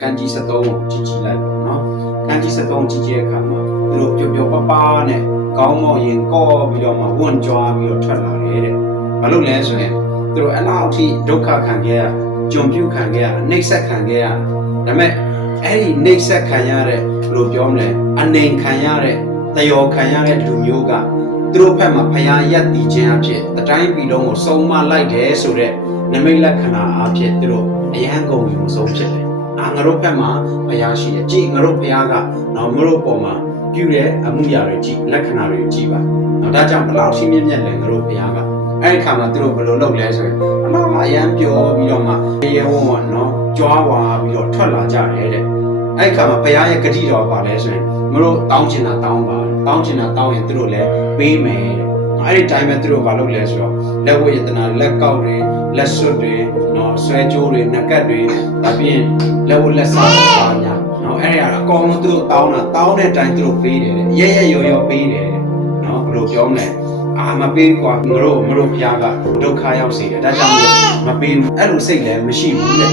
ကန်ကြီး73ကြီးကြီးလိုက်နော်ကန်ကြီး73ကြီးကြီးအခါမှာသူတို့ပျော်ပျော်ပါပါနဲ့ကောင်းမော်ရင်ကောပြီးတော့မှဝွန်ကြွားပြီးတော့ထွက်လာတယ်တဲ့ဘာလို့လဲဆိုရင်သူတို့အလောက်ထိဒုက္ခခံခဲ့ရကြုံပြုခံခဲ့ရနှိပ်စက်ခံခဲ့ရဒါပေမဲ့အဲ့ဒီနှိပ်စက်ခံရတဲ့ဘယ်လိုပြောမလဲအနေခံရတဲ့တယောခံရတဲ့လူမျိုးကသူတို့ဘက်မှာဖျားရက်တည်ခြင်းအဖြစ်အတိုင်းပြည်လုံးကိုစုံမလိုက်တယ်ဆိုတဲ့နမိတ်လက္ခဏာအဖြစ်သူတို့အယံကုန်ယူဆုံးဖြစ်တယ်ငါတို့ဘက်မှာဘုရားရှိတယ်ကြည်ငါတို့ဘုရားကတော့ငါတို့ပေါ်မှာပြုတဲ့အမှုရာတွေကြည်လက္ခဏာတွေကြည်ပါနော်ဒါကြောင့်ဘလောက်ရှိမြင့်မြတ်လဲငါတို့ဘုရားကအဲ့ဒီခါမှာသူတို့ဘယ်လိုလုပ်လဲဆိုရင်အနောက်မှာအယံပြောပြီးတော့မှရေဝုံနော်ကြွားဝါပြီးတော့ထွက်လာကြတယ်တဲ့အဲ့ဒီခါမှာဘုရားရဲ့ဂတိတော်ပါလဲဆိုရင်ငါတို့တောင်းချင်တာတောင်းပါတောင်းချင်တာတောင်းရင်သူတို့လည်းပေးမယ်တဲ့အဲ့ဒီတိုင်းပဲသူတို့ဘာလုပ်လဲဆိုတော့လက်ဝဲယတနာလက်ကောက်တွေလက်စွပ်တွေနော်ဆွဲကြိုးတွေနှက်ကတ်တွေဒါပြင်လက်ဝဲလက်စားပါညာနော်အဲ့ဒီအကောင်သူတို့တောင်းတဲ့အတိုင်းသူတို့ပေးတယ်ရဲရဲရောရောပေးတယ်နော်ဘယ်လိုပြောမလဲမပေးကွာငါတို့ဘုရားကဒုက္ခရောက်စေတယ်ဒါကြောင့်မပေးဘူးအဲ့လိုစိတ်လည်းမရှိဘူးတဲ့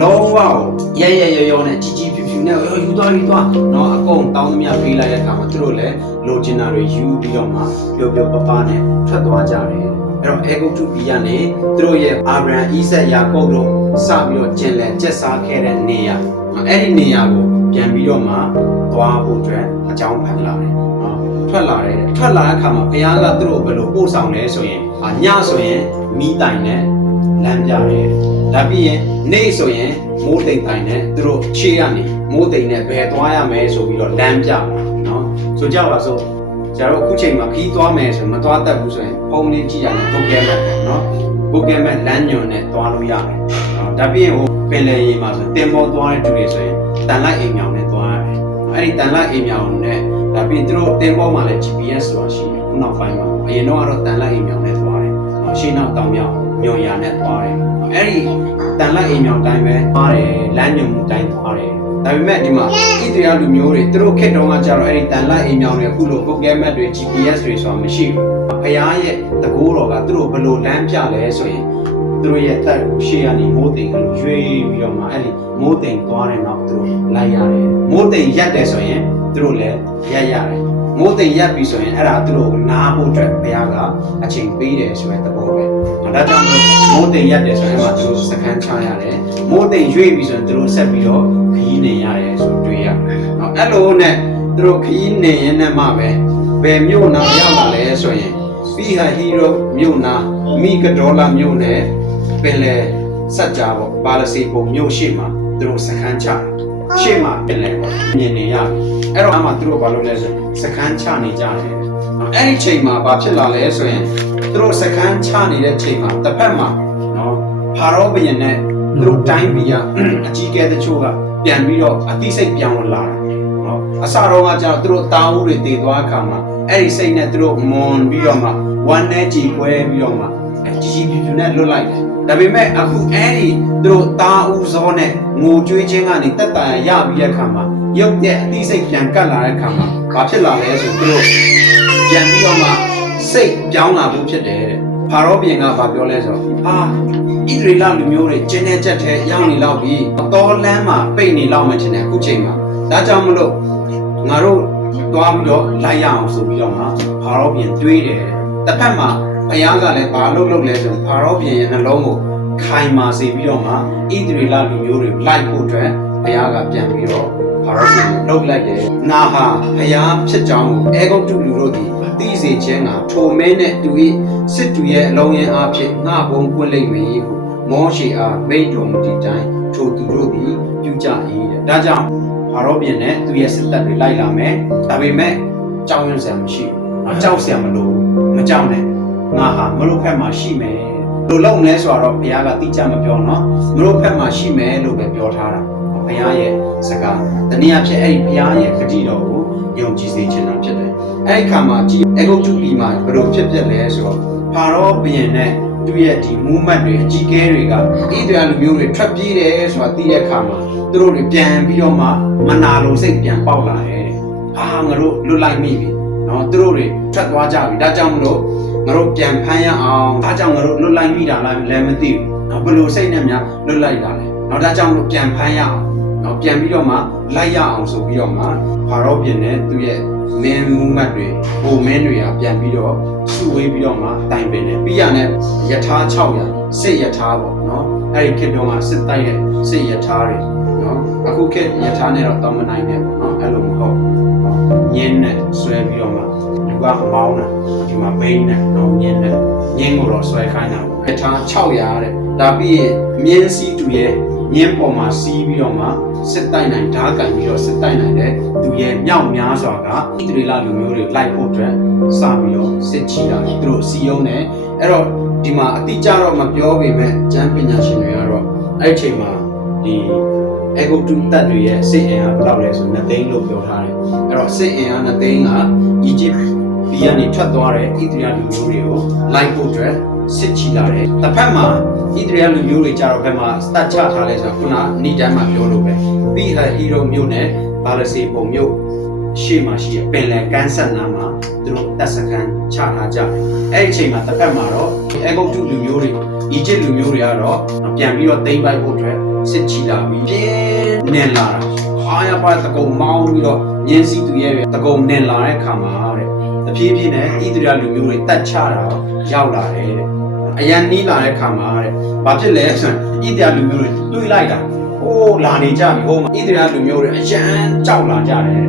လုံးဝရဲရဲရောရောနဲ့ကြီးကြီးဖြူဖြူနဲ့ယူသွားနော်အကုန်တောင်းသမျှပေးလိုက်တဲ့အခါမှာသူတို့လည်းလိုချင်တာတွေယူပြီးတော့မှပျော်ပျော်ပါပါနဲ့ထွက်သွားကြတယ်အဲ့တော့အေဂုတ်တုပြည်ကနေသူတို့ရဲ့အာဗြဟံဣဆက်ယာကုပ်တို့စပြီးတော့ကျင်လည်ကျက်စားခဲ့တဲ့နေရာအဲ့ဒီနေရာကိုပြန်ပြီးတော့မှသွားဖို့အတွက်အကြောင်းဖန်လာတယ်နော်ထွက်လာတဲ့အခါမှာဘုရားကသူတို့ဘယ်လိုပို့ဆောင်လဲဆိုရင်ညဆိုရင်မိတိုင်နဲ့လမ်းပြတယ်ဒါပြီးရင်နေ့ဆိုရင်မိုးတိမ်တိုင်နဲ့သူတို့ခြေကနေမိုးတိမ်နဲ့ဘယ်သွားရမယ်ဆိုပြီးတော့လမ်းပြတယ်နော်ဆိုကြပါစို့ကျတော့အခုချိန်မှာခီးသွားမယ်ဆိုမသွားတတ်ဘူးဆိုရင်ဖုန်းလေးကြည့်ရတယ် Google Map နော် Google Map လမ်းညွှန်နဲ့သွားလို့ရတယ်နော်ဒါပြီးရင်ပင်လယ်ရေမှာဆိုတင်ပေါ်သွားတဲ့သူတွေဆိုရင်တန်လိုက်အိမ်မြောင်နဲ့သွားရတယ်အဲ့ဒီတန်လိုက်အိမ်မြောင်နဲ့ဒါပြီးသူတို့တင်ပေါ်မှာလည်း GPS ဆိုတာရှိတယ်ခုနောက်ပိုင်းမှာအရင်တော့တန်လိုက်အိမ်မြောင်နဲ့သွားတယ်ရှင်းနောက်တောင်မြောင်ညွန်ရာနဲ့သွားတယ်အဲ့ဒီတန်လိုက်အိမ်မြောင်တိုင်းပဲသွားတယ်လမ်းညွှန်မှုတိုင်းသွားတယ်ဒါပေမဲ့ဒီမှာဣသရေလလူမျိုးတွေသူတို့ခေတ်တုန်းကကျတော့အဲ့ဒီတန်လိုက်အိမ်မြောင်တွေအခုလို Google Map တွေ GPS တွေဆိုတာမရှိဘူးဘုရားရဲ့တကူတော်ကသူတို့ဘယ်လိုလမ်းပြလဲဆိုရင်သူတို့ရဲ့တက်ကိုရှေ့ကနေမိုးတိမ်ကလို့ရွေးပြီးတော့မှအဲ့ဒီမိုးတိမ်သွားတဲ့နောက်သူတို့လိုက်ရတယ်မိုးတိမ်ရက်တယ်ဆိုရင်သူတို့လည်းရက်ရတယ်မိုးတိမ်ရက်ပြီဆိုရင်အဲ့ဒါသူတို့နားဖို့အတွက်ဘုရားကအချိန်ပေးတယ်ဆိုတဲ့သဘောပဲဒါကြောင့်မိုးတိမ်ရက်တယ်ဆိုရင်မှသူတို့စခန်းချရတယ်မိုးတိမ်ရွေးပြီဆိုရင်သူတို့ဆက်ပြီးတော့ခီးနေရတယ်ဆိုတွေ့ရတယ်အဲ့လိုနဲ့သူတို့ခီးနေရင်နဲ့မှပဲဘယ်မြို့နာရောက်လာလဲဆိုရင်ပြီးဟာဟီရိုမြို့နာမိကဒေါလာမြို့နဲ့ပင်လေစัจ जा ပေါ့ပါလစီပုံမြို့ရှိမှာသူတို့စခန်းချရှေ့မှာပင်လေပေါ့မြင်နေရပြီအဲ့တော့အမှသူတို့ဘာလုပ်လဲဆိုစခန်းချနေကြတယ်အဲ့ဒီချိန်မှာဘာဖြစ်လာလဲဆိုရင်သူတို့စခန်းချနေတဲ့ချိန်မှာတစ်ဖက်မှာနော်ဖာရောဘုရင်နဲ့သူတို့တိုင်းပြည်ကအကြီးအကဲတချို့ကပြန်ပြီးတော့အသိစိတ်ပြောင်းလာတယ်နော်အစတော့ကကျတော့သူတို့တာဦးတွေတည်သွားအခါမှာအဲ့ဒီစိတ်နဲ့သူတို့မွန်ပြီးတော့မှဝမ်းနဲ့ကြည်ပွဲပြီးတော့မှကြီးပြူနဲ့လွတ်လိုက်တယ်ဒါပေမဲ့အခုအဲ့ဒီသူတို့တာဦးစောနဲ့ငိုကြွေးခြင်းကနေတက်တန်ရပြီးတဲ့အခါမှာရုပ်တဲ့အသိစိတ်ပြန်ကတ်လာတဲ့အခါမှာဘာဖြစ်လာလဲဆိုသူတို့ပြန်ပြီးတော့မှစိတ်ပြောင်းလာလို့ဖြစ်တယ်တဲ့ဖာရောဘုရင်ကဘာပြောလဲဆိုတော့ဣသရေလလူမျိုးတွေကျင်းတဲ့ချက်ထဲရောက်နေလောက်ပြီးတော်လန်းမှာပိတ်နေလောက်မှထင်တယ်အခုချိန်မှာဒါကြောင့်မလို့ငါတို့သွားပြီးတော့လိုက်ရအောင်ဆိုပြီးတော့မှဖာရောဘုရင်တွေးတယ်တစ်ဖက်မှာဘုရားကလည်းဘာလုပ်လဲဆိုဖာရောဘုရင်ရဲ့နှလုံးကိုခိုင်မာစေပြီးတော့မှဣသရေလလူမျိုးတွေလိုက်ဖို့အတွက်ဘုရားကပြန်ပြီးတော့ဖာရောဘုရင်လှုပ်လိုက်တယ်နာဟာဘုရားဖြစ်ကြောင်းကိုအေဂုတ်တုလူတို့သည်သိစေခြင်းကထိုမင်းနဲ့သူ၏စစ်သူရဲ့အလုံးရင်းအားဖြင့်ငါဘုံပွင့်လိမ့်မည်ဟုမောရှေအားမိန့်တော်မူသည့်တိုင်ထိုသူတို့သည်ပြုကြ၏တဲ့ဒါကြောင့်ဖာရောဘုရင်နဲ့သူရဲ့စစ်တပ်တွေလိုက်လာမယ်ဒါပေမဲ့ကြောက်ရွံ့စရာမရှိဘူးကြောက်စရာမလိုမကြောက်နဲ့ငါဟာမလို့ဖက်မှာရှိမယ်လို့လုံးလဲဆိုတော့ဘုရားကတိကျမပြောနော်မလို့ဖက်မှာရှိမယ်လို့ပဲပြောထားတာဘုရားရဲ့စကားတနည်းအားဖြင့်အဲ့ဒီဘုရားရဲ့ဂတိတော်ကိုယုံကြည်စေချင်တာဖြစ်တယ်အဲ့ဒီခါမှာဒီအေဂုတ်တုပြည်မှာဘယ်လိုဖြစ်လဲဆိုတော့ဖာရောဘုရင်နဲ့သူ့ရဲ့ဒီ movement တွေအကြီးကဲတွေကဣသရေလလူမျိုးတွေထွက်ပြေးတယ်ဆိုတာသိတဲ့အခါမှာသူတို့တွေပြန်ပြီးတော့မှမနာလိုစိတ်ပြန်ပေါက်လာတယ်ငါတို့လွတ်လိုက်မိပြီနော်သူတို့တွေထွက်သွားကြပြီဒါကြောင့်မလို့ငါတို့ပြန်ဖမ်းရအောင်ဒါကြောင့်ငါတို့လွတ်လိုက်မိတာလားလည်းမသိဘူးနော်ဘယ်လိုစိတ်နဲ့များလွတ်လိုက်တာလဲနော်ဒါကြောင့်မလို့ပြန်ဖမ်းရအောင် ပြန်ပြီးတော့မှလိုက်ရအောင်ဆိုပြီးတော့မှဘာတော့ပြင်နေသူရဲ့မင်းမူမတ်တွေဟိုမင်းတွေကပြန်ပြီးတော့စုဝေးပြီးတော့မှတိုင်ပင်တယ်ပြီးရနဲ့ယထာ600စစ်ယထာပေါ့နော်အဲ့ဒီခေတ်တုန်းကစစ်တိုက်တဲ့စစ်ယထာတွေနော်အခုခေတ်ယထာနဲ့တော့တောင်းမနိုင်နဲ့ပေါ့နော်အဲ့လိုမဟုတ်နော်ညင်းနဲ့ဆွဲပြီးတော့မှလူကမောင်းတာဒီမှာဘိန်းနဲ့တော့ညင်းနဲ့ညင်းကိုတော့ဆွဲခိုင်းတာပေါ့ယထာ600တဲ့ဒါပြီးရင်မြင်းစီးတူရဲ့ညင်းပေါ်မှာစီးပြီးတော့မှစစ်တိုက်နိုင်ဓာတ်ကင်ပြီးတော့စစ်တိုက်နိုင်တဲ့သူရဲ့မြောက်များစွာကဣသရေလလူမျိုးတွေလိုက်ဖို့အတွက်စပြီးတော့စစ်ချီတာသူတို့စီယုံနေအဲ့တော့ဒီမှာအတိအကျတော့မပြောပေမဲ့ကျမ်းပညာရှင်တွေကတော့အဲ့ဒီအချိန်မှာဒီအေဂုတ်တုတပ်တွေရဲ့စစ်အင်အားဘယ်လောက်လဲဆို2သိန်းလို့ပြောထားတယ်အဲ့တော့စစ်အင်အား2သိန်းကအီဂျစ်ပြည်ကနေထွက်သွားတဲ့ဣသရေလလူမျိုးတွေကိုလိုက်ဖို့အတွက်စစ်ချီလာတယ်တစ်ဖက်မှာဣသရေလလူမျိုးတွေကြတော့ဘယ်မှာစတတ်ချထားလဲဆိုတော့ခုနနီတန်းမှာပြောလို့ပဲပြီးဟအီရိုမျိုးနဲ့ဘာလစီပုံမျိုးရှေ့မှာရှိပင်လယ်ကမ်းဆက်နားမှာသူတို့တပ်စခန်းချထားကြတယ်အဲ့ဒီအချိန်မှာတစ်ဖက်မှာတော့အေဂုတ်တုလူမျိုးတွေအီဂျစ်လူမျိုးတွေကတော့ပြန်ပြီးတော့တိမ့်ပိုက်ဖို့အတွက်စစ်ချီလာပြီးပြင်းနေလာတာအားရပါတကုံမောင်းပြီးတော့မြင်းစီသူရဲ့တကုံနေလာတဲ့ခါမှာတဲ့တဖြည်းဖြည်းနဲ့ဣသရေလလူမျိုးတွေတက်ချတာရောက်လာတယ်တဲ့အရန်နီးလာတဲ့ခါမှာတဲ့ဘာဖြစ်လဲဆိုရင်ဣသရေလလူမျိုးတွေတွေးလိုက်တာဟိုးလာနေကြပြီဟိုမှာဣသရေလလူမျိုးတွေအရန်ကြောက်လာကြတယ်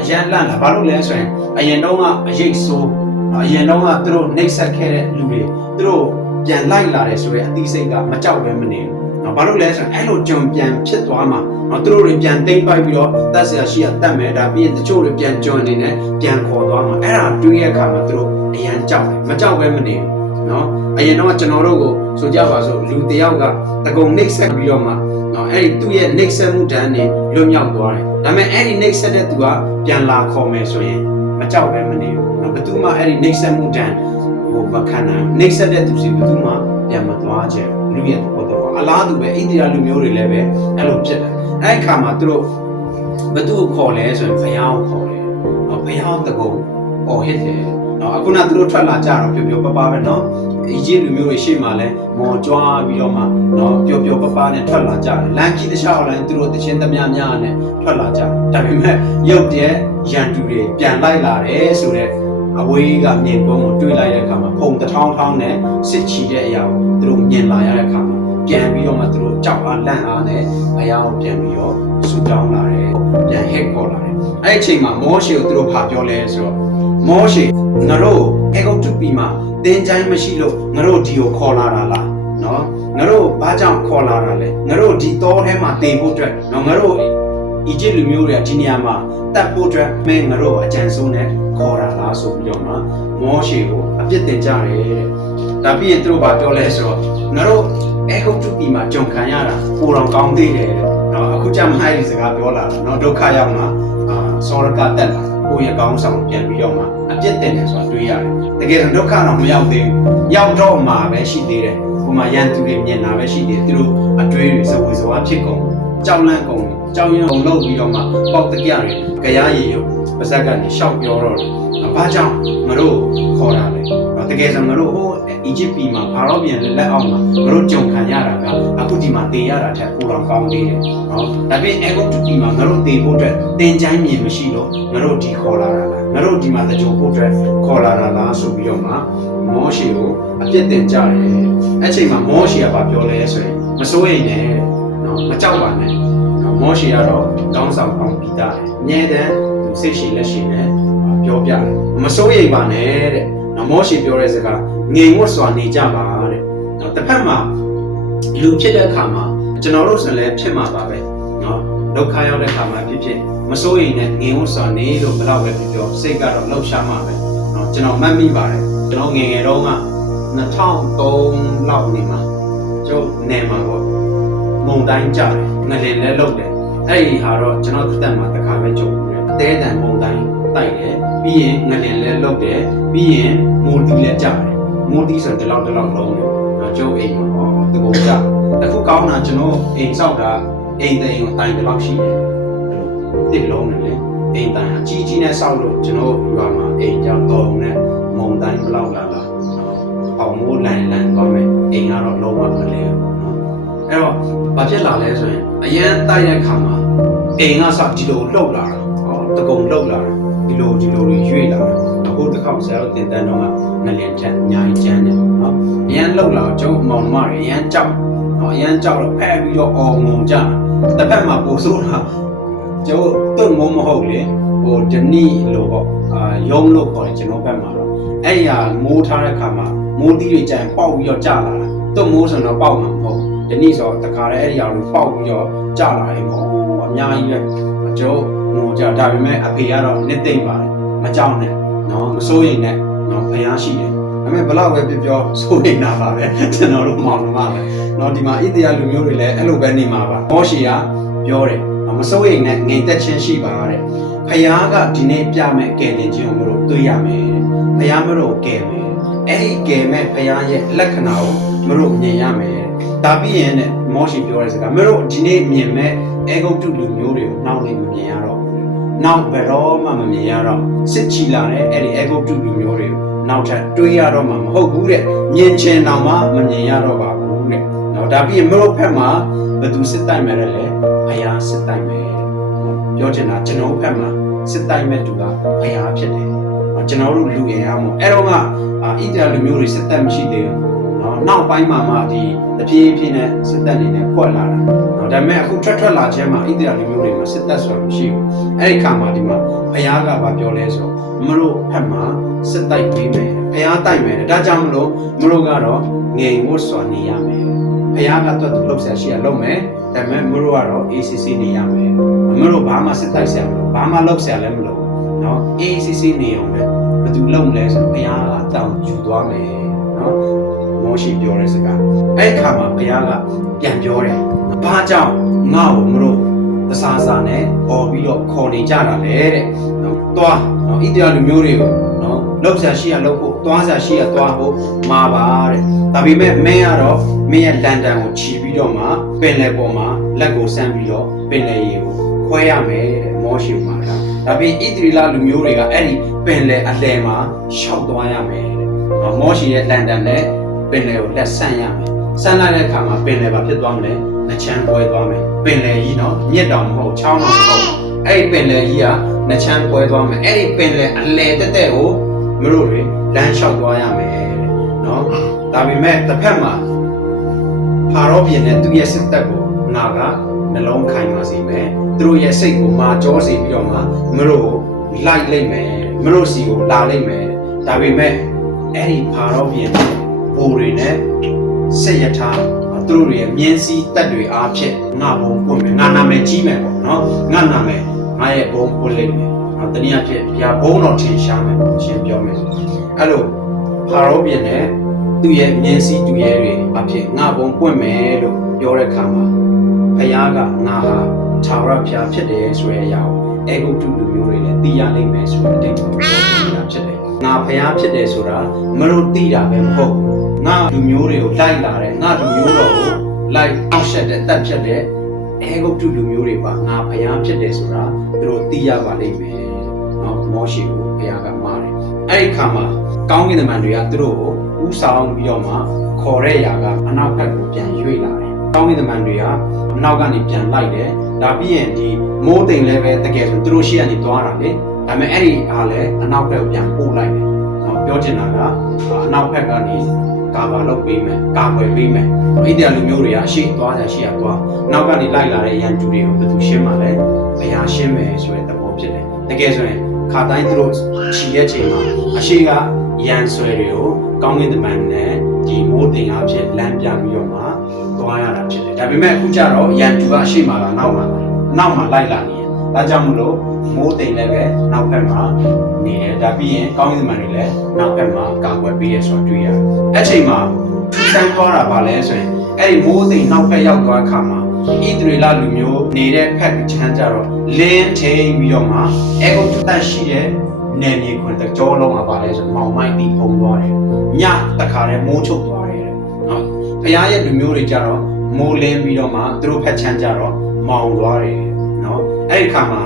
အရန်လန့်လာဘာလို့လဲဆိုရင်အရင်တော့ကအရေးဆိုးအရင်တော့ကသူတို့နှိပ်စက်ခဲ့တဲ့လူတွေသူတို့ပြန်လိုက်လာတယ်ဆိုရင်အသိစိတ်ကမကြောက်ပဲမနေဘူးဘာလို့လဲဆိုရင်အဲ့လိုကြုံပြန်ဖြစ်သွားမှာသူတို့တွေပြန်တိမ့်ပိုက်ပြီးတော့တက်ဆရာရှိရတတ်မယ်ဒါပြီးရင်တချို့တွေပြန်ကြုံနေနဲ့ပြန်ခေါ်သွားမှာအဲ့ဒါတွေးရခါမှာသူတို့အရန်ကြောက်တယ်မကြောက်ပဲမနေဘူးနော်အရင်တော့ကျွန်တော်တို့ကိုဆိုကြပါစို့လူတယောက်ကတကုံနှိပ်စက်ပြီးတော့မှနော်အဲ့ဒီသူ့ရဲ့နှိပ်စက်မှုတန်းနေလွတ်မြောက်သွားတယ်ဒါပေမဲ့အဲ့ဒီနှိပ်စက်တဲ့သူကပြန်လာခေါ်မယ်ဆိုရင်မကြောက်ပဲမနေဘူးနော်ဘယ်သူမှအဲ့ဒီနှိပ်စက်မှုတန်းဟိုမခံနိုင်နှိပ်စက်တဲ့သူစီဘယ်သူမှပြန်မသွားကြဘူးလူရဲ့ဘောတော့အလားတူပဲဣသရေလလူမျိုးတွေလည်းပဲအဲ့လိုဖြစ်တယ်အဲ့ဒီခါမှာသူတို့ဘယ်သူကိုခေါ်လဲဆိုရင်ဘုရားကိုခေါ်တယ်နော်ဘုရားတကုံအော်ဟစ်တယ်နော်အခုနသူတို့ထွက်လာကြတော့ပျော်ပျော်ပပပဲနော်အီဂျစ်လူမျိုးတွေရှေ့မှာလဲမော်ကြွားပြီးတော့မှနော်ပျော်ပျော်ပပနဲ့ထွက်လာကြတယ်လမ်းကြီးတစ်လျှောက်လည်းသူတို့တခြင်းသမျှများနဲ့ထွက်လာကြတယ်ဒါပေမဲ့ရုပ်တရက်ရန်တူတွေပြန်လိုက်လာတယ်ဆိုတော့အဝေးကမြင်ကုန်းကိုတွေးလိုက်တဲ့အခါမှာဖုံတစ်ထောင်းထောင်းနဲ့စစ်ချီတဲ့အရာကိုသူတို့မြင်လာရတဲ့အခါမှာပြန်ပြီးတော့မှသူတို့ကြောက်အားလန့်အားနဲ့အရာကိုပြန်ပြီးတော့ဆူတောင်းလာတယ်ပြန်ဟက်ခေါ်လာတယ်အဲ့ဒီအချိန်မှာမောရှေကိုသူတို့ဖာပြောလဲဆိုတော့မောရှေငါတို့အေဂုတ်တုပြည်မှာတင်းချိုင်းမရှိလို့ငါတို့ဒီကိုခေါ်လာတာလားနော်ငါတို့ဘာကြောင့်ခေါ်လာတာလဲငါတို့ဒီတောထဲမှာတည်ဖို့အတွက်နော်ငါတို့အီဂျစ်လူမျိုးတွေကဒီနေရာမှာတပ်ဖို့အတွက်မင်းငါတို့အကြံဆုံးနဲ့ခေါ်တာလားဆိုပြီးတော့မှမောရှေကိုအပြစ်တင်ကြတယ်တဲ့ဒါပြီးရင်သူတို့ဘာပြောလဲဆိုတော့ငါတို့အေဂုတ်တုပြည်မှာကြုံခံရတာပိုတော်ကောင်းသေးတယ်တဲ့နော်အခုကြမ်းဟိုင်းဒီစကားပြောလာတာနော်ဒုက္ခရောက်မှာစောရကတက်လာကိုယ့်ရဲ့ကောင်းဆောင်ပြန်ပြီးတော့မှအပြစ်တင်တယ်ဆိုတာတွေးရတယ်တကယ်တော့ဒုက္ခတော့မရောက်သေးဘူးရောက်တော့မှပဲရှိသေးတယ်ဟိုမှာရန်သူတွေမြင်တာပဲရှိသေးတယ်သူတို့အတွေးတွေစဝေစဝါဖြစ်ကုန်ကြောက်လန့်ကုန်ကြောက်ရွံ့အောင်လုပ်ပြီးတော့မှပေါက်တကြတွေကြားရည်ရုပ်ပါဇက်ကနေရှောက်ပြောတော့တယ်ဘာကြောင့်ငါတို့ခေါ်တာလဲတကယ်ဆိုငါတို့ဟိုအီဂျစ်ပြည်မှာဘာတော့ပြန်လက်အောင်မှာငါတို့ကြုံခံရတာကအခုဒီမှာတည်ရတာထက်ပိုတော့ကောင်းသေးတယ်နော်ဒါပြင်အေဂုတ်တုပြည်မှာငါတို့တည်ဖို့အတွက်တင်ချိုင်းမြင်မရှိတော့ငါတို့ဒီခေါ်လာတာလားငါတို့ဒီမှာတကြိုဖို့အတွက်ခေါ်လာတာလားဆိုပြီးတော့မှမောရှေကိုအပြစ်တင်ကြတယ်အဲ့ချိန်မှာမောရှေကပြောလဲဆိုရင်မစိုးရိမ်နဲ့နော်မကြောက်ပါနဲ့မောရှေကတော့ကောင်းဆောင်ကောင်းပြီးသားတယ်အမြဲတမ်းသူစိတ်ရှိလက်ရှိနဲ့ပြောပြတယ်မစိုးရိမ်ပါနဲ့တဲ့နော်မောရှေပြောတဲ့စကားငြိမ်ဝတ်စွာနေကြပါတဲ့နော်တစ်ဖက်မှာလူဖြစ်တဲ့အခါမှာကျွန်တော်တို့ဆိုလည်းဖြစ်မှာပါပဲနော်ဒုက္ခရောက်တဲ့အခါမှာဖြစ်မစိုးရိမ်နဲ့ငြိမ်ဝတ်စွာနေလို့ဘယ်တော့ပဲပြောစိတ်ကတော့လှုပ်ရှားမှာပဲနော်ကျွန်တော်မှတ်မိပါတယ်ကျွန်တော်ငယ်ငယ်တုန်းက2003လောက်နေမှာကျုပ်နေမှာပေါ့မုံတိုင်းကြတယ်ငလင်လဲလုတ်တယ်အဲ့ဒီဟာတော့ကျွန်တော်တက်မှာတစ်ခါပဲကြုံတယ်အသေးတန်မုံတိုင်းတိုက်တယ်ပြီးရင်ငလင်လဲလုတ်တယ်ပြီးရင်မိုးတီလဲကြတယ်မိုးတီဆိုတော့ဒီလောက်လုံးတယ်နော်ကျုပ်အိမ်မှာဟောတကူကြအခုကောင်းတာကျွန်တော်အိမ်ဆောက်တာအိမ်တိုင်းကိုတိုင်းဒီလောက်ရှိတယ်တစ်လုံးနဲ့လေအိမ်တိုင်းအကြီးကြီးနဲ့ဆောက်လို့ကျွန်တော်ရွာမှာအိမ်ကြောင်တော်နဲ့မုံတိုင်းဘလောက်လာအောင်မိုးလန်သွားမယ်အိမ်ကတော့လုံးဝမလဲဘူးနော်အဲ့တော့ဘာဖြစ်လာလဲဆိုရင်အရန်တိုက်တဲ့ခါမှာ အိမ်ကစဒီလိုလှုပ်လာတာဟောတကုံလှုပ်လာတာဒီလိုတွေရွေ့လာတာအခုတစ်ခေါက်ဆရာတို့တင်တန်းတော့ငလျင်ထက်အများကြီးကျန်းတယ်နော်အရန်လှုပ်လာကျုံမောင်မတွေအရန်ကြောက်နော်အရန်ကြောက်တော့ဖဲပြီးတော့အော်ငုံကြတစ်ဖက်မှာပို့ဆိုးတာကျုံတုံမုံမဟုတ်လေဟိုဒနီလို့ပေါ့ရုံးလို့ခေါ်တယ်ကျွန်တော်ဘက်မှာတော့အဲ့ရမိုးထားတဲ့ခါမှာမိုးတီးတွေကြံပေါက်ပြီးတော့ကျလာတာတုံမိုးဆိုတော့ပေါက်မှာမဟုတ်ဒနီဆိုတော့တခါတည်းအဲ့ဒီအရာကိုပေါက်ပြီးတော့ကျလာတယ်ပေါ့အများကြီးပဲကျုံငုံကြဒါပေမဲ့အဖေကတော့နှစ်သိမ့်ပါတယ်မကြောက်နဲ့နော်မစိုးရိမ်နဲ့နော်ဖျားရှိတယ်ဒါပေမဲ့ဘလောက်ပဲပြောစိုးရိမ်တာပါပဲကျွန်တော်တို့မောင်နှမပဲနော်ဒီမှာဣတရာလူမျိုးတွေလည်းအဲ့လိုပဲနေမှာပါမောရှိကပြောတယ်မစိုးရိမ်နဲ့ငြိမ်သက်ခြင်းရှိပါတဲ့ဖျားကဒီနေ့ပြမဲ့ကယ်တင်ခြင်းကိုမလို့တွေ့ရမယ်တဲ့ဖျားမလို့ကယ်မယ်အဲ့ဒီကယ်မဲ့ဖျားရဲ့လက္ခဏာကိုမလို့မြင်ရမယ်ဒါပြီးရင်နဲ့မောရှိပြောတဲ့စကားမလို့ဒီနေ့မြင်မဲ့အေဂုတ်တုလူမျိုးတွေကိုနှောင်းနေမမြင်ရတော့နောက်ဘယ်တော့မှမမြင်ရတော့စစ်ချီလာတဲ့အဲ့ဒီအေဂုတ်တုလူမျိုးတွေကိုနောက်ထပ်တွေးရတော့မှမဟုတ်ဘူးတဲ့မြင်ချင်တော့မှမမြင်ရတော့ပါဘူးတဲ့နော်ဒါပြီးရင်မလို့ဖက်မှာဘယ်သူစစ်တိုင်မဲ့လဲဘုရားစစ်တိုင်မဲ့ပြောချင်တာကျွန်တော်ဖက်မှာစစ်တိုင်မဲ့သူကဘုရားဖြစ်တယ်ကျွန်တော်တို့လူရင်အောင်အဲ့တော့ကဣတရာလူမျိုးတွေစစ်တက်မရှိသေးဘူးနော်နောက်ပိုင်းမှာမှဒီတပြေးပြေးနဲ့စစ်တက်နေနဲ့ဖွက်လာတာနော်ဒါပေမဲ့အခုထွက်လာခြင်းမှာဣတရာလူမျိုးတွေမှာစစ်တက်ဆိုတာမရှိဘူးအဲ့ဒီခါမှာဒီမှာဘုရားကပြောလဲဆိုမလို့ဖက်မှာစစ်တိုက်ပေးမယ်ဘုရားတိုက်မယ်ဒါကြောင့်မလို့မလို့ကတော့ငြိမ်ဝတ်စွာနေရမယ်ဘုရားကတော့သူလှုပ်ရှားရှိရလုပ်မယ်ဒါပေမဲ့မလို့ကတော့ ACC နေရမယ်မလို့ဘာမှစစ်တိုက်ဆရာမလို့ဘာမှလှုပ်ရှားလည်းမလို့နော် ACC နေအောင်ပဲဘယ်သူလုပ်မလဲဆိုဘုရားကတောင်းယူသွားမယ်နော်မောရှိပြောတဲ့စကားအဲ့ခါမှာဘုရားကပြန်ပြောတယ်ဘာကြောင့်ငါ့ကိုမလို့သစားစားနဲ့ပေါ်ပြီးတော့ခေါ်နေကြတာလေတဲ့နော်သွားနော်ဣတရာလူမျိုးတွေကိုနော်လှုပ်ရှားရှိရလှုပ်ဖို့သွားစားရှိရသွားဖို့မှာပါတဲ့ဒါပေမဲ့မင်းကတော့မင်းရဲ့လန်ဒန်ကိုခြီးပြီးတော့မှပင်လယ်ပေါ်မှာလက်ကိုဆန့်ပြီးတော့ပင်လယ်ရေကိုခွဲရမယ်တဲ့မောရှိမှာလားဒါပြီးဣသရေလလူမျိုးတွေကအဲ့ဒီပင်လယ်အလယ်မှာရှောက်သွားရမယ်တဲ့နော်မောရှိရဲ့လန်ဒန်နဲ့ပင်လယ်ကိုလက်ဆန့်ရမယ်ဆန့်လိုက်တဲ့အခါမှာပင်လယ်ဘာဖြစ်သွားမလဲနှချမ်းပွဲသွားမယ်ပင်လယ်ကြီးနော်မြစ်တောင်မဟုတ်ချောင်းတောင်မဟုတ်အဲ့ဒီပင်လယ်ကြီးကနှချမ်းပွဲသွားမယ်အဲ့ဒီပင်လယ်အလယ်တက်တက်ကိုမျိုးတွေလမ်းလျှောက်သွားရမယ်တဲ့နော်ဒါပေမဲ့တစ်ဖက်မှာဖာရောပြည်နဲ့သူရဲ့စစ်တပ်ကိုငါကနှလုံးခိုင်ပါစေမယ်သူတို့ရဲ့စိတ်ကိုမာကြောစေပြီးတော့မှမလို့လိုက်လိုက်မယ်မလို့စီကိုလာလိုက်မယ်ဒါပေမဲ့အဲ့ဒီဖာရောပြည်နဲ့ဘိုးတွေနဲ့စစ်ရထားသူတို့ရဲ့မြင်းစည်းတပ်တွေအားဖြင့်ငါဘုံပွင့်မယ်ငါနာမည်ကြီးမယ်ပေါ့နော်ငါနာမည်ငါရဲ့ဘုံပွင့်လိုက်မယ်တနည်းအားဖြင့်ဘုရားဘုံတော်ထင်ရှားမယ်ရှင်းပြောမယ်အဲ့လိုဖာရောပြည်နဲ့သူ့ရဲ့မြင်းစည်းတူရဲတွေအဖြစ်ငါဘုံပွင့်မယ်လို့ပြောတဲ့အခါမှာဘုရားကငါဟာထာဝရဘုရားဖြစ်တယ်ဆိုတဲ့အရာကိုအေဂုတ်တုလူမျိုးတွေလည်းသိရလိမ့်မယ်ဆိုတဲ့အတိတ်ကိုပြောဖြစ်တယ်ငါဘုရားဖြစ်တယ်ဆိုတာမလို့သိတာပဲမဟုတ်ငါလူမျိုးတွေကိုလိုက်လာတယ်ငါလူမျိုးတော်ကိုလိုက်အောက်ရှက်တဲ့တက်ဖြတ်တဲ့အေဂုတ်တုလူမျိုးတွေပါငါဘုရားဖြစ်တယ်ဆိုတာသူတို့သိရပါလိမ့်မယ်နော်မောရှိကိုဘုရားကမှားတယ်အဲ့ဒီခါမှာကောင်းကင်တမန်တွေကသူတို့ကိုဥဆောင်ပြီးတော့မှခေါ်တဲ့ຢာကအနောက်ဘက်ကိုပြန်ရွေ့လာတယ်ကောင်းကင်တမန်တွေကအနောက်ကနေပြန်လိုက်တယ်ဒါပြီးရင်ဒီမိုးတိမ်လည်းပဲတကယ်ဆိုသူတို့ရှေ့ကနေသွားတာလေဒါပေမဲ့အဲ့ဒီအားလည်းအနောက်ဘက်ကိုပြန်ပို့လိုက်တယ်နော်ပြောချင်တာကအနောက်ဘက်ကနေကာဗာလုပ်ပေးမယ်ကာကွယ်ပေးမယ်ဣသရေလလူမျိုးတွေကအရှိသွားကြရှိရသွားနောက်ကနေလိုက်လာတဲ့ရန်သူတွေကိုဘယ်သူရှင်းမှလဲဘုရားရှင်းမယ်ဆိုတဲ့သဘောဖြစ်တယ်တကယ်ဆိုရင်ခါတိုင်းသူတို့ခြီတဲ့ချိန်မှာအရှိကရန်ဆွဲတွေကိုကောင်းကင်တမန်နဲ့ဒီမိုးတင်အားဖြင့်လမ်းပြပြီးတော့မှသွားရတာဖြစ်တယ်ဒါပေမဲ့အခုကျတော့ရန်သူကအရှိမှာလားနောက်မှာလိုက်လာနေတယ်ဒါကြောင့်မလို့မိုးတိမ်လည်းပဲနောက်ဘက်မှာနေတယ်ဒါပြီးရင်ကောင်းကင်တမန်တွေလည်းနောက်ဘက်မှာကာကွယ်ပေးရဆိုတော့တွေ့ရတယ်အဲ့ချိန်မှာစမ်းသွားတာပါလဲဆိုရင်အဲ့ဒီမိုးတိမ်နောက်ဘက်ရောက်သွားခါမှာဣသရေလလူမျိုးနေတဲ့ဖက်ချမ်းကြတော့လင်းထိန်ပြီးတော့မှအေဂုတ်တုတ်ရှိတဲ့နယ်မြေခွင်တကြောလုံးမှာပါလဲဆိုမောင်မိုက်ပြီးပုံသွားတယ်ညတခါတည်းမိုးချုပ်သွားတယ်နော်ဘုရားရဲ့လူမျိုးတွေကြတော့မိုးလင်းပြီးတော့မှသူတို့ဖက်ချမ်းကြတော့မောင်သွားတယ်နော်အဲ့ဒီခါမှာ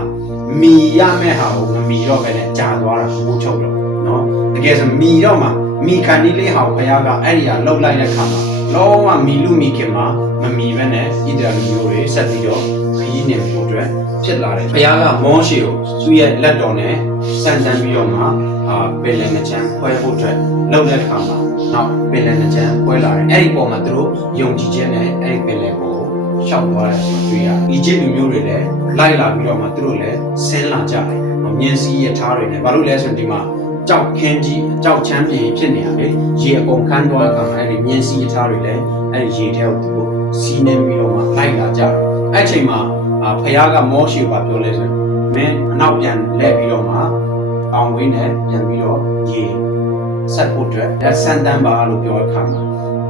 မီရမဲ့ဟာကိုမမီတော့ပဲနဲ့ကြာသွားတာမိုးချုပ်တော့နော်တကယ်ဆိုမီတော့မှမီခန်ဒီလေးဟာဘုရားကအဲ့ဒီဟာလှုပ်လိုက်တဲ့ခါမှာလုံးဝမီလူမီခင်မှာမမီပဲနဲ့ဣသရေလလူမျိုးတွေဆက်ပြီးတော့ ကြီးနဲ့ပို့အတွက်ဖြစ်လာတယ်ဘုရားကမောရှေကိုသူ့ရဲ့လက်တော်နဲ့စံတန်းပြီးတော့မှပင်လယ်နှချမ်းဖွဲဖို့အတွက်လုပ်တဲ့အခါမှာနောက်ပင်လယ်နှချမ်းဖွဲလာတယ်အဲ့ဒီပုံမှာသူတို့ယုံကြည်ခြင်းနဲ့အဲ့ဒီပင်လယ်ကိုရှောက်သွားတယ်ဆိုတွေ့ရတယ်။အီဂျစ်လူမျိုးတွေလည်းလိုက်လာပြီးတော့မှသူတို့လည်းဆင်းလာကြတယ်။မြင်းစည်းရထားတွေနဲ့ဘာလို့လဲဆိုရင်ဒီမှာကြောက်ခင်းကြီးကြောက်ချမ်းပြင်ဖြစ်နေရတယ်။ရေအကုန်ခန်းသွားတဲ့အခါမှာအဲ့ဒီမြင်းစည်းရထားတွေလည်းအဲ့ဒီရေထဲကိုသူတို့စီးနေပြီးတော့မှလိုက်လာကြတယ်။အဲ့ချိန်မှာဖခင်ကမောရှေကိုပြောလဲဆိုရင်မင်းအနောက်ပြန်လှည့်ပြီးတော့မှအောင်ဝင်းနဲ့ပြန်ပြီးတော့ရေဆက်ဖို့အတွက်ဆန်တန်းပါလို့ပြောတဲ့အခါမှာ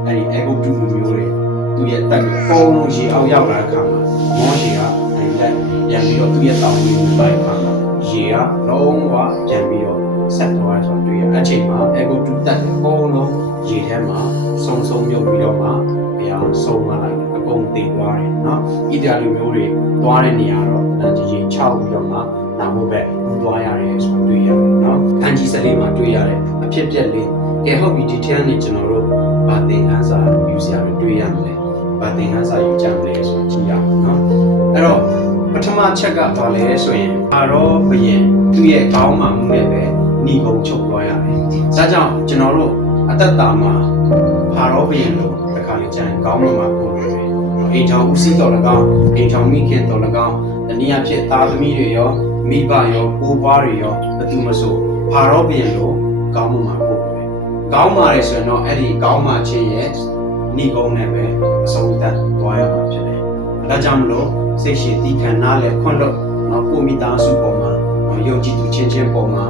အဲ့ဒီအေဂုတုလူမျိုးတွေသူရဲ့တက်ကိုပုံလုံးရေအောင်ရောက်လာတဲ့အခါမှာမောရှေကအဲ့ဒီလက်ပြန်ပြီးတော့သူရဲ့တောင်းဝင်လိုက်အခါမှာရေကလုံးဝပြန်ပြီးတော့ဆက်သွားတယ်ဆိုတော့တွေ့ရအချိန်မှာအေဂုတုတက်ပုံလုံးရေထဲမှာစုံမြုပ်ပြီးတော့မှဘုရားဆုံးမလိုက်တယ်အကုန်တည်သွားတယ်နော်ဣသရေလမျိုးတွေသွားတဲ့နေရာတော့တန်ကြီးရေချောက်ပြီးတော့မှနာမဘက်သွားရတယ်ဆိုတော့တွေ့ရတယ်နော်ခန်းကြီးစလေးမှာတွေ့ရတဲ့အဖြစ်ပြက်လေးကဲဟုတ်ပြီဒီထဲကနေကျွန်တော်တို့ဗာသင်ခန်းစာယူစရာတွေတွေ့ရမယ်ဗာသင်ခန်းစာယူကြမယ်ဆိုတော့ကြည့်ရအောင်နော်အဲ့တော့ပထမချက်ကဘာလဲဆိုရင်အာရောဘယင်သူ့ရဲ့ခေါင်းမှာမှုနဲ့ပဲဏီကုံချုပ်သွားရတယ်ဒါကြောင့်ကျွန်တော်တို့အသက်တာမှာဖာရောဘယင်လို့တစ်ခါလေကြာရင်ခေါင်းမှာပို့တယ်အိမ်ထောင်ဦးစီးတော်၎င်းအိမ်ထောင်မိခင်တော်၎င်းတနည်းအားဖြင့်သားသမီးတွေရောမိဘရောကိုးပွားတွေရောဘယ်သူမဆိုဖာရောဘယင်လို့ခေါင်းမှာပို့တယ်ခေါင်းမှာရဲဆိုရင်တော့အဲ့ဒီခေါင်းမှာချင်းရဲ့ဏီကုံနဲ့ပဲအဆုံးသတ်သွားရမှာဖြစ်တယ်ဒါကြောင့်မလို့စိတ်ရှိတိခဏနဲ့ခွန့်လို့နော်ကိုမိသားစုပေါ်မှာယုံကြည်သူချင်းပေါ်မှာ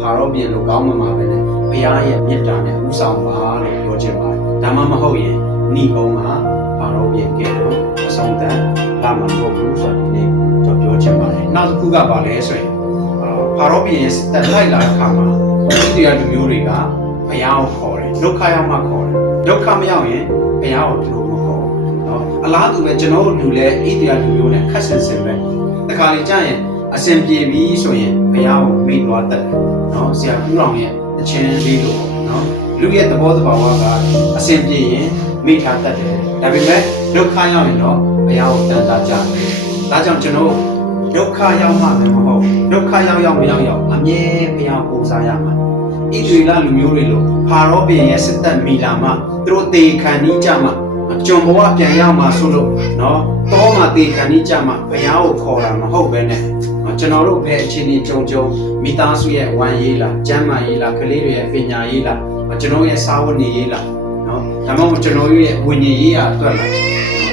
ဖာရောဘယင်လို့ခေါင်းမှာပဲနဲ့ဘုရားရဲ့မေတ္တာနဲ့ဥဆောင်ပါလို့ပြောချင်ပါတယ်ဒါမှမဟုတ်ရင်ဏီကုံမှာဖာရောဘယင်ကဲလို့အဆုံးသတ်လာမှာမဟုတ်ဘူးဆိုတော့ဒီနေ့ကျွန်တော်ပြောချင်ပါတယ်နောက်တစ်ခုကပါလဲဆိုရင်ဖာရောဘယင်တက်လိုက်လာတဲ့အခါမှာဒီတရားလူမျိုးတွေကဘုရားကိုခေါ်တယ်ဒုက္ခရောက်မှခေါ်တယ်ဒုက္ခမရောက်ရင်ဘုရားကိုသူတို့မခေါ်ဘူးเนาะအလားတူပဲကျွန်တော်တို့လူလဲဣသရေလလူမျိုးနဲ့ခက်ဆင်ဆင်ပဲတခါလေကြာရင်အစင်ပြေပြီဆိုရင်ဘုရားကိုမိတ်သွားတတ်တယ်เนาะဆရာကူတော်ရဲ့အချင်းလေးလို့เนาะလူရဲ့သဘောတဘာဝကအစင်ပြေရင်မိထားတတ်တယ်ဒါပေမဲ့ဒုက္ခရောက်ရင်တော့ဘုရားကိုတန်တာကြတယ်ဒါကြောင့်ကျွန်တော်ဒုက္ခရောက်မှလည်းမဟုတ်ဒုက္ခရောက်မရောက်အမြဲဘုရားကိုပူဇော်ရမှာဣသရေလလူမျိုးတွေလို့ဖာရောဘုရင်ရဲ့စစ်တပ်မိလာမှသူတို့တေခံနေကြမှာကျွန်ဘဝပြန်ရောက်မှာဆိုလို့เนาะတောမှာတေခံနေကြမှာဘုရားကိုခေါ်တာမဟုတ်ပဲနဲ့ကျွန်တော်တို့ဘယ်အခြေအနေကြုံမိသားစုရဲ့ဝမ်းရေးလားကျမ်းမာရေးလားကလေးတွေရဲ့ပညာရေးလားကျွန်တော်ရဲ့စာဝတ်နေရေးလားเนาะဒါမှမဟုတ်ကျွန်တော်ရဲ့ဝိညာဉ်ရေးရာအတွက်လား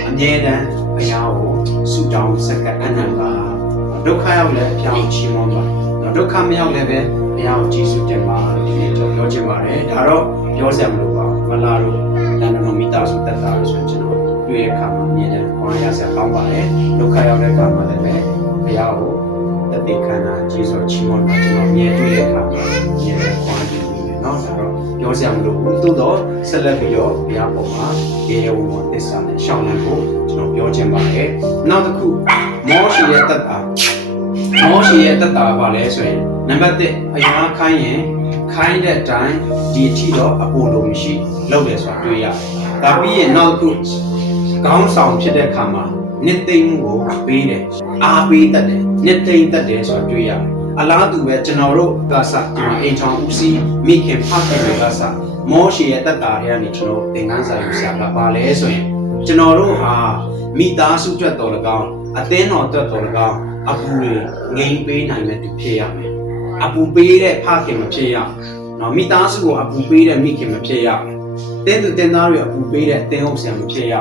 အမြဲတမ်းဘုရားကိုဆုတောင်းစကားအနံပါဒုက္ခရောက်လည်းအပြောင်းချီးမွမ်းပါဒုက္ခမရောက်လည်းပဲဘုရားကိုကျေးဇူးတင်ပါဒီနေ့ကျွန်တော်ပြောချင်ပါတယ်ဒါတော့ပြောစရာမလိုပါဘူးမလာတော့တန်တော်မိသားစုတက်တာဆိုရင်ကျွန်တော်တွေ့ရခါမှာမြင်တယ်ခေါင်းရစရာကောင်းပါတယ်ဒုက္ခရောက်တဲ့ခါမှာလည်းပဲဘုရားကိုတတိခန္ဓာကျေးဇူးချီးမွမ်းပါကျွန်တော်မြင်တွေ့တဲ့ခါမှာမြင်တယ်ခေါင်းကြည့်ပြီးเนาะဒါတော့ပြောစရာမလိုဘူးသို့တော့ဆက်လက်ပြီးတော့ဘုရားပေါ်မှာရေရဝဝသစ္စာနဲ့ရှောင်းလန်းဖို့ကျွန်တော်ပြောချင်ပါတယ်နောက်တစ်ခုမောရှိရဲ့တက်တာမောရှိရဲ့တက်တာပါလဲဆိုရင်နံပါတ်1ဘုရားခိုင်းရင်ခိုင်းတဲ့အတိုင်းဒီအထိတော့အပေါ်လုံးမရှိလုပ်တယ်ဆိုတာတွေ့ရတယ်။ဒါပြီးရင်နောက်တစ်ခုကောင်းဆောင်ဖြစ်တဲ့အခါမှာနှစ်သိမ့်မှုကိုပေးတယ်။အားပေးတတ်တယ်။နှစ်သိမ့်တတ်တယ်ဆိုတာတွေ့ရတယ်။အလားတူပဲကျွန်တော်တို့ကစဒီမှာအိမ်ချောင်းဦးစီးမိခင်ဖခင်တွေကစမောရှိရဲ့တက်တာတွေကနေကျွန်တော်သင်ခန်းစာယူဆရာပါလဲဆိုရင်ကျွန်တော်တို့ဟာမိသားစုအတွက်တော်၎င်းအသင်းတော်အတွက်တော်၎င်းအပူတွေငိမ့်ပေးနိုင်တဲ့သူဖြစ်ရမယ်အပူပေးတဲ့ဖခင်မဖြစ်ရနော်မိသားစုကိုအပူပေးတဲ့မိခင်မဖြစ်ရတင်းသူတင်းသားတွေအပူပေးတဲ့တင်းဟုတ်ဆရာမဖြစ်ရ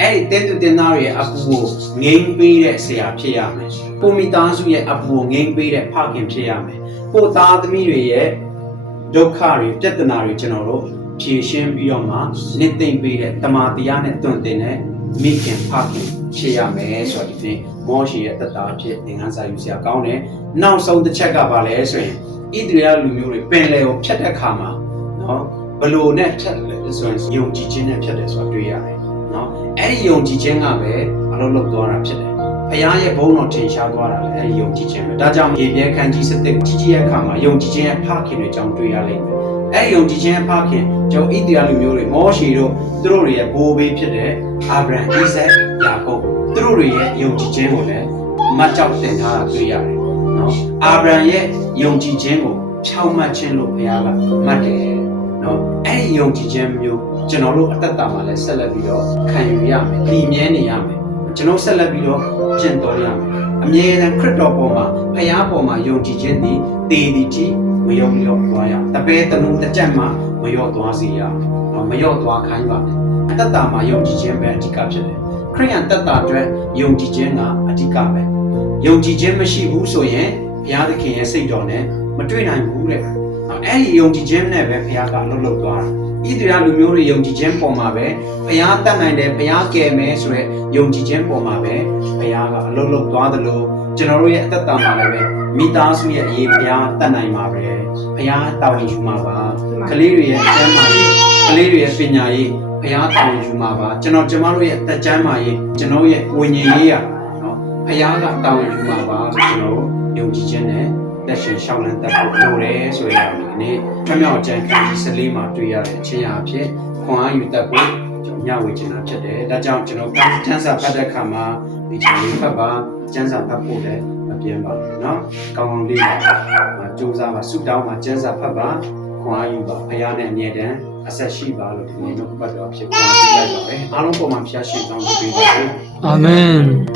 အဲ့ဒီတင်းသူတင်းသားတွေရဲ့အပူကိုငိမ့်ပေးတဲ့ဆရာဖြစ်ရမယ်ကိုမိသားစုရဲ့အပူကိုငိမ့်ပေးတဲ့ဖခင်ဖြစ်ရမယ်ကိုသားသမီးတွေရဲ့ဒုက္ခတွေပြဿနာတွေကျွန်တော်တို့ဖြေရှင်းပြီးတော့မှနှစ်သိမ့်ပေးတဲ့တမာတရားနဲ့တွင်တင်တဲ့မိခင်ဖခင်ဖြစ်ရမယ်ဆိုတော့ဒီနေ့မောရှိရဲ့တက်တာဖြစ်သင်ခန်းစာယူစရာကောင်းတယ်နောက်ဆုံးတစ်ချက်ကပါလဲဆိုရင်ဣသရေလလူမျိုးတွေပင်လယ်ကိုဖြတ်တဲ့အခါမှာနော်ဘလို့နဲ့ဖြတ်လဲဆိုရင်ယုံကြည်ခြင်းနဲ့ဖြတ်တယ်ဆိုတာတွေ့ရတယ်နော်အဲ့ဒီယုံကြည်ခြင်းကပဲအလုပ်လုပ်သွားတာဖြစ်တယ်ဘုရားရဲ့ဘုန်းတော်ထင်ရှားသွားတာလေအဲ့ဒီယုံကြည်ခြင်းပဲဒါကြောင့်ရေပြဲခန်းကြီးစစ်တစ်ကြီးရဲ့အခါမှာယုံကြည်ခြင်းရဲ့ဖခင်တွေကြောင့်တွေ့ရလိမ့်မယ်အဲ့ဒီယုံကြည်ခြင်းရဲ့ဖခင်ကျွန်တော်ဣသရေလလူမျိုးတွေမောရှိတို့သူတို့တွေရဲ့ဘိုးဘေးဖြစ်တဲ့အာဗြဟံဣဇက်ယာကုပ် သူတို့တွေရဲ့ယုံကြည်ခြင်းကိုလည်းမတ်ကြောက်တင်ထားတာတွေ့ရတယ်နော်အာဗြဟံရဲ့ယုံကြည်ခြင်းကိုဖြောင့်မတ်ခြင်းလို့ဘုရားကမှတ်တယ်နော်အဲ့ဒီယုံကြည်ခြင်းမျိုးကျွန်တော်တို့အသက်တာမှာလည်းဆက်လက်ပြီးတော့ခံယူရမယ်တည်မြဲနေရမယ်ကျွန်တော်ဆက်လက်ပြီးတော့ကျင့်တော်ရမယ်အမြဲတမ်းခရစ်တော်ပေါ်မှာဘုရားပေါ်မှာယုံကြည်ခြင်းသည်တည်တည်ကြည်မယုံလျော့သွားရတပည့်တလုံးတစ်ချက်မှမလျော့သွားစေရမလျော့သွားခိုင်းပါနဲ့အသက်တာမှာယုံကြည်ခြင်းပဲအဓိကဖြစ်တယ်ခရိယန်သက်တာအတွက်ယုံကြည်ခြင်းကအဓိကပဲယုံကြည်ခြင်းမရှိဘူးဆိုရင်ဘုရားသခင်ရဲ့စိတ်တော်နဲ့မတွေ့နိုင်ဘူးတဲ့အဲ့ဒီယုံကြည်ခြင်းနဲ့ပဲဘုရားကလှုပ်လှုပ်သွားတာဣသရေလလူမျိုးတွေယုံကြည်ခြင်းပေါ်မှာပဲဘုရားတတ်နိုင်တယ်ဘုရားကယ်မယ်ဆိုတဲ့ယုံကြည်ခြင်းပေါ်မှာပဲဘုရားကအလှုပ်လှုပ်သွားသလိုကျွန်တော်တို့ရဲ့အသက်တာမှာလည်းပဲမိသားစုရဲ့အရေးဘုရားတတ်နိုင်မှာပဲဘုရားတာဝန်ယူမှာပါကလေးတွေရဲ့အကျမ်းမာရေးကလေးတွေရဲ့ပညာရေးဘုရားတာဝန်ယူမှာပါကျမတို့ရဲ့အသက်ကျမ်းမာရေးကျွန်တော်ရဲ့ဝိညာဉ်ရေးရနော်ဘုရားကတာဝန်ယူမှာပါဆိုကျွန်တော်ယုံကြည်ခြင်းနဲ့တက်ရှင်ရှောင်းလန်းတက်ဖို့လိုတယ်ဆိုရင်ဒီနေ့ထွမြောက်ကျမ်းခန်းကြီး14မှာတွေ့ရတဲ့အချင်းအဖြစ်ခွန်အားယူတက်ဖို့ကျွန်တော်ညဝေချင်တာဖြစ်တယ်ဒါကြောင့်ကျွန်တော်ကျမ်းစာဖတ်တဲ့အခါမှာဒီချမ်းလေးဖတ်ပါကျမ်းစာဖတ်ဖို့လည်းမပြင်းပါဘူးเนาะကောင်းကောင်းလေးပါစူးစမ်းပါဆုတောင်းပါကျမ်းစာဖတ်ပါခွန်အားယူပါဘုရားနဲ့အမြဲတမ်းအဆက်ရှိပါလို့ဒီနေ့တော့ပတ်တော်ဖြစ်ပေါ်ပြလိုက်ပါပဲအားလုံးပေါ်မှာဖျားရှင်ကောင်းချီးပေးပါစေအာမင်